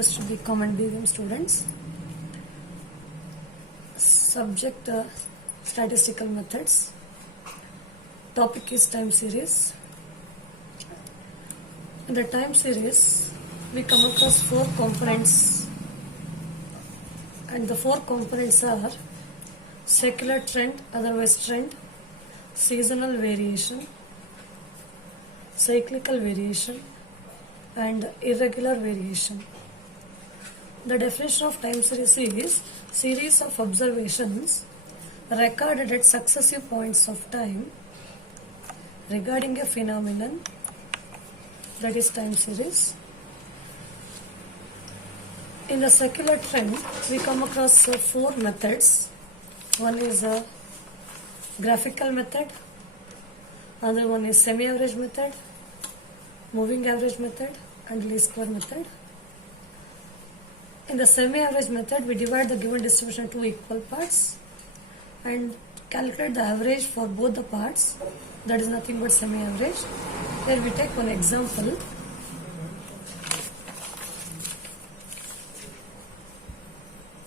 Honest BCom and BVM students. Subject statistical methods. Topic is time series. In the time series, we come across 4 components, and the 4 components are secular trend, otherwise trend, seasonal variation, cyclical variation, and irregular variation. The definition of time series is series of observations recorded at successive points of time regarding a phenomenon, that is time series. In the secular trend, we come across 4 methods. One is a graphical method, another one is semi-average method, moving average method, and least square method. In the semi-average method, we divide the given distribution into equal parts and calculate the average for both the parts. That is nothing but semi-average. Here we take one example.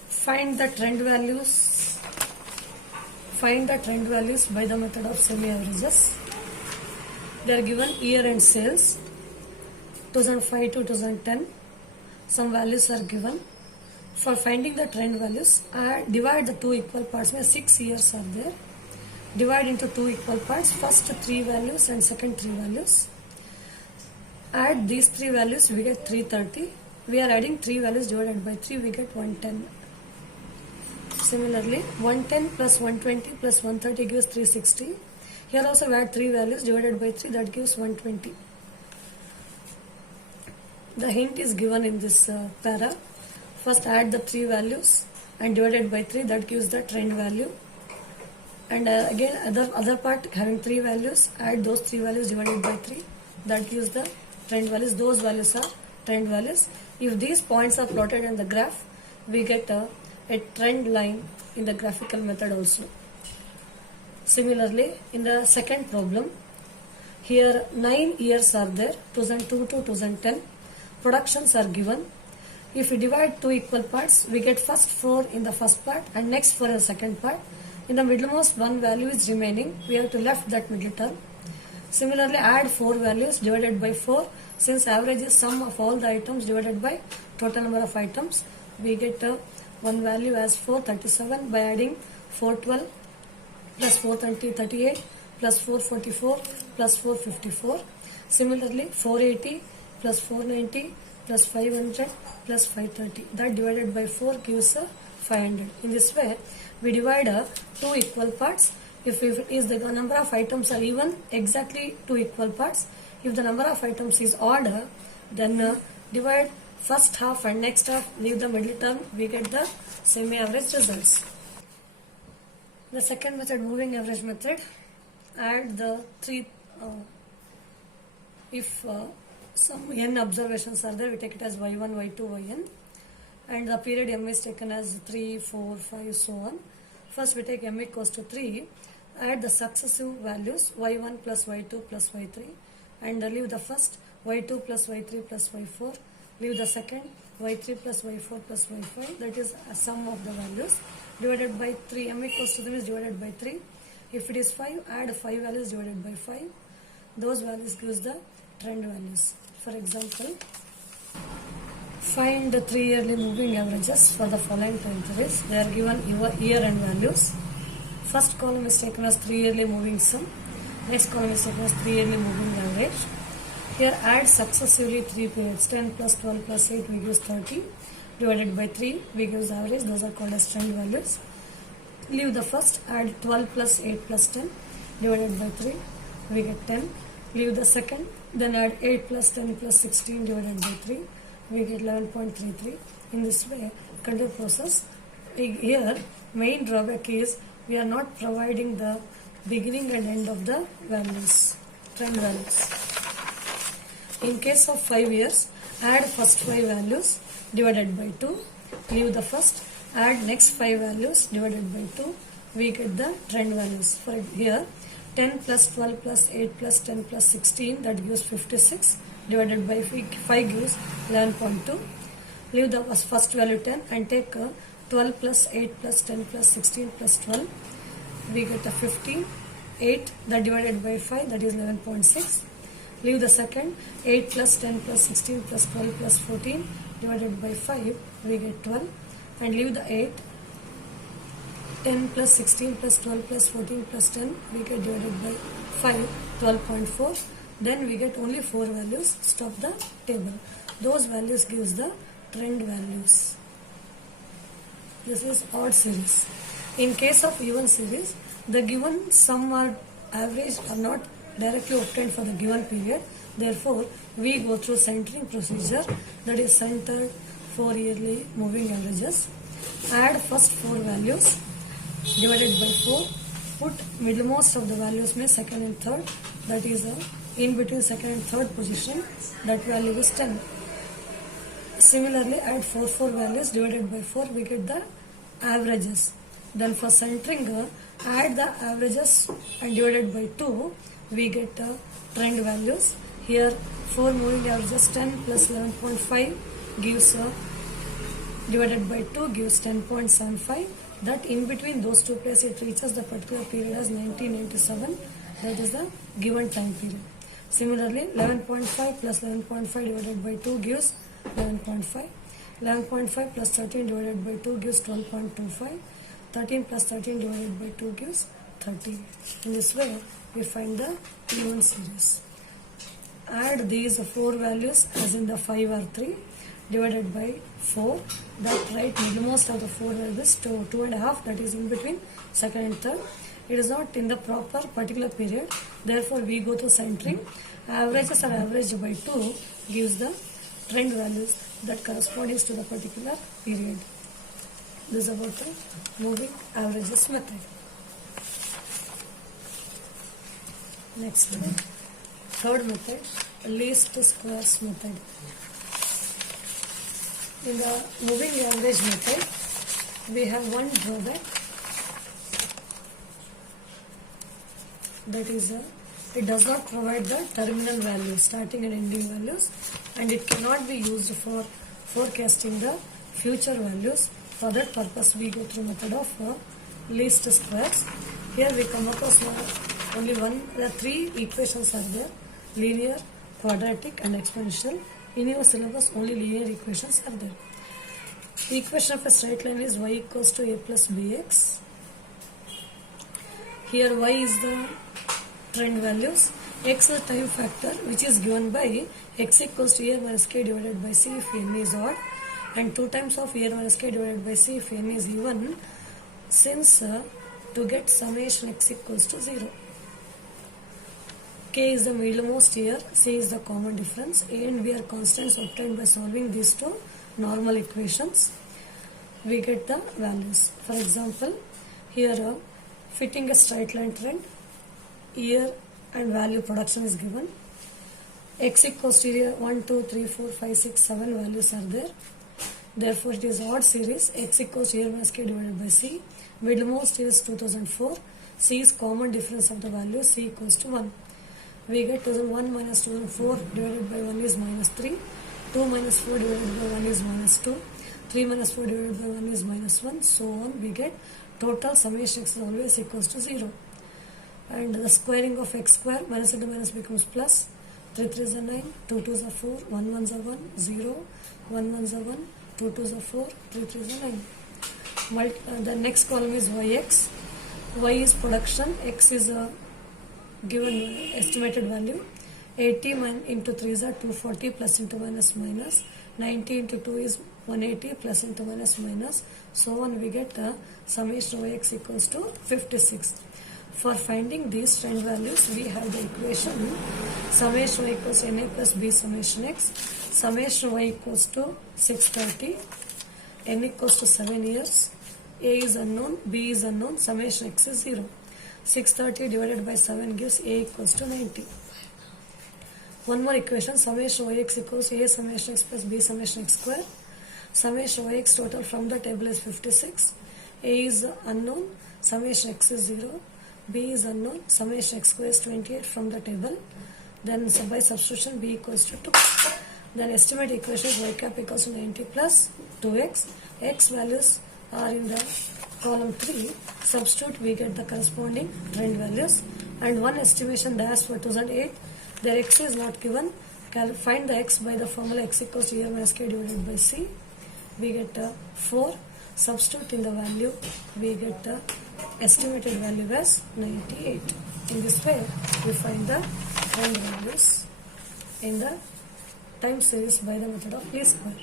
Find the trend values by the method of semi-averages. They are given year-end sales 2005 to 2010. Some values are given. For finding the trend values, divide the 2 equal parts, where 6 years are there. Divide into 2 equal parts, first 3 values and second 3 values. Add these 3 values, we get 330. We are adding 3 values divided by 3, we get 110. Similarly, 110 plus 120 plus 130 gives 360. Here also we add 3 values divided by 3, that gives 120. The hint is given in this para. First add the 3 values and divided by 3, that gives the trend value. And again other part having 3 values, add those 3 values divided by 3, that gives the trend values. Those values are trend values. If these points are plotted in the graph, we get a trend line in the graphical method also. Similarly, in the second problem, here 9 years are there, 2002 to 2010. Productions are given. If we divide 2 equal parts, we get first 4 in the first part and next 4 in the second part. In the middlemost one value is remaining, we have to left that middle term. Similarly, add 4 values divided by 4. Since average is sum of all the items divided by total number of items, we get one value as 437 by adding 412 plus 430, 38 plus 444 plus 454. Similarly, 480 plus 490 plus 500 plus 530. That divided by 4 gives 500. In this way, we divide 2 equal parts. If the number of items are even, exactly 2 equal parts. If the number of items is odd, then divide first half and next half, leave the middle term, we get the semi-average results. The second method, moving average method, add the 3, if some n observations are there, we take it as y1, y2, yn, and the period m is taken as 3, 4, 5, so on. First we take m equals to 3, add the successive values y1 plus y2 plus y3, and leave the first y2 plus y3 plus y4, leave the second y3 plus y4 plus y5, that is a sum of the values, divided by 3. M equals to 3 is divided by 3. If it is 5, add 5 values divided by 5. Those values gives the trend values. For example, find the 3 yearly moving averages for the following time periods. They are given year and values. First column is taken as 3 yearly moving sum. Next column is taken as 3 yearly moving average. Here add successively 3 periods. 10 plus 12 plus 8 we gives 30. Divided by 3 we gives average. Those are called as trend values. Leave the first. Add 12 plus 8 plus 10. Divided by 3 we get 10. Leave the second. Then add 8 plus 10 plus 16 divided by 3. We get 11.33. In this way, continue process. Here, main drawback is we are not providing the beginning and end of the values, trend values. In case of 5 years, add first 5 values divided by 2. Leave the first. Add next 5 values divided by 2. We get the trend values. For here, 10 plus 12 plus 8 plus 10 plus 16, that gives 56. Divided by 5 gives 11.2. Leave the first value 10 and take 12 plus 8 plus 10 plus 16 plus 12. We get a 15. 8 that divided by 5, that is 11.6. Leave the second 8 plus 10 plus 16 plus 12 plus 14 divided by 5, we get 12. And leave the 8. 10 plus 16 plus 12 plus 14 plus 10, we get divided by 5, 12.4. Then we get only 4 values. Stop the table. Those values gives the trend values. This is odd series. In case of even series, the given sum or average are not directly obtained for the given period. Therefore, we go through centering procedure, that is centered 4 yearly moving averages. Add first 4 values divided by 4. Put middlemost of the values में second and third, that is in between second and third position, that value is 10. Similarly, add 4 values divided by 4, we get the averages. Then for centering, add the averages and divided by 2, we get trend values. Here 4 moving averages, 10 plus 11.5 gives divided by 2 gives 10.75. That in between those two places it reaches the particular period as 1997, that is the given time period. Similarly, 11.5 plus 11.5 divided by 2 gives 11.5. 11.5 plus 13 divided by 2 gives 12.25. 13 plus 13 divided by 2 gives 13. In this way, we find the even series. Add these 4 values as in the 5 or 3 divided by 4. That right middlemost of the 4 values to 2.5, that is in between second and third. It is not in the proper particular period. Therefore, we go to centering. Averages are averaged by 2 gives the trend values that corresponds to the particular period. This is about the moving averages method. Next, third method, least squares method. In the moving average method, we have one drawback, that is it does not provide the terminal values, starting and ending values, and it cannot be used for forecasting the future values. For that purpose, we go through method of least squares. Here we come across only there are 3 equations are there: linear, quadratic and exponential. In your syllabus, only linear equations are there. The equation of a straight line is y equals to a plus bx. Here y is the trend values, x is the time factor which is given by x equals to a minus k divided by c if n is odd, and 2 times of a minus k divided by c if n is even, since to get summation x equals to 0. K is the middlemost here, C is the common difference, A and B are constants obtained by solving these 2 normal equations. We get the values. For example, here fitting a straight line trend, year and value production is given. X equals to here 1, 2, 3, 4, 5, 6, 7 values are there. Therefore, it is odd series. X equals to here minus k divided by C. Middlemost is 2004. C is common difference of the values. C equals to 1. We get 2001 minus 2004 divided by 1 is minus 3. 2 minus 4 divided by 1 is minus 2. 3 minus 4 divided by 1 is minus 1. So on, we get total summation x is always equals to 0. And the squaring of x square, minus into minus becomes plus. 3 3s are 9, 2 2s are 4, 1 1s are 1, 0, 1 1s are 1, 2 2s are 4, 3 3s are 9. The next column is yx. Y is production, x is a given estimated value. 80 into 3 is 240 plus into minus minus. 90 into 2 is 180 plus into minus minus. So on, we get the summation yx equals to 56. For finding these trend values, we have the equation summation y equals na plus b summation x. Summation y equals to 630. N equals to 7 years. A is unknown, b is unknown, summation x is 0. 630 divided by 7 gives a equals to 90. One more equation, summation yx equals a summation x plus b summation x square. Summation yx total from the table is 56. A is unknown, summation x is 0. B is unknown, summation x square is 28 from the table. Then by substitution b equals to 2. Then estimate equation is y cap equals to 90 plus 2x. X values are in the column 3. Substitute, we get the corresponding trend values. And one estimation dash for 2008. Their x is not given. Find the x by the formula x equals to E minus k divided by c. We get 4. Substitute in the value, we get the estimated value as 98. In this way, we find the trend values in the time series by the method of least square.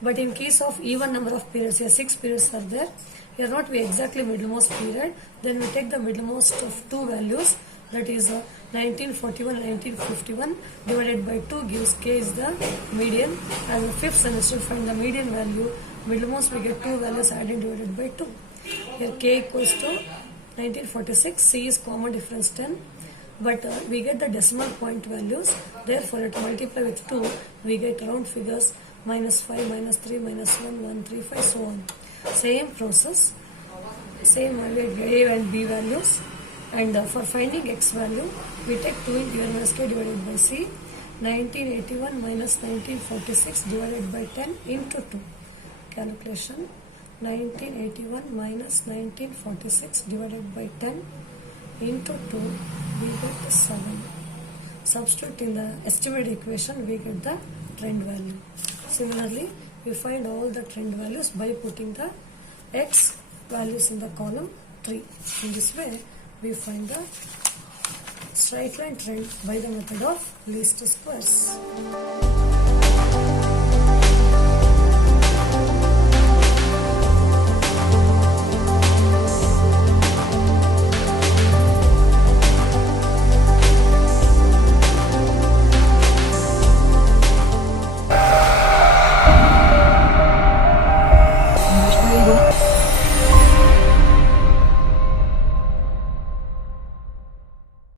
But in case of even number of periods, here 6 periods are there. Here not we exactly middlemost period. Then we take the middlemost of two values, that is 1941 and 1951 divided by 2 gives k is the median. And the fifth semester find the median value. Middlemost we get two values added divided by 2. Here k equals to 1946, c is common difference 10. But we get the decimal point values. Therefore, to multiply with 2, we get round figures minus 5, minus 3, minus 1, 1, 3, 5, so on. Same process, same value a and b values. And for finding x value, we take 2 into n minus k divided by c. 1981 minus 1946 divided by 10 into 2. Calculation 1981 minus 1946 divided by 10 into 2, we get 7. Substitute in the estimated equation, we get the trend value. Similarly, we find all the trend values by putting the x values in the column 3. In this way, we find the straight line trend by the method of least squares.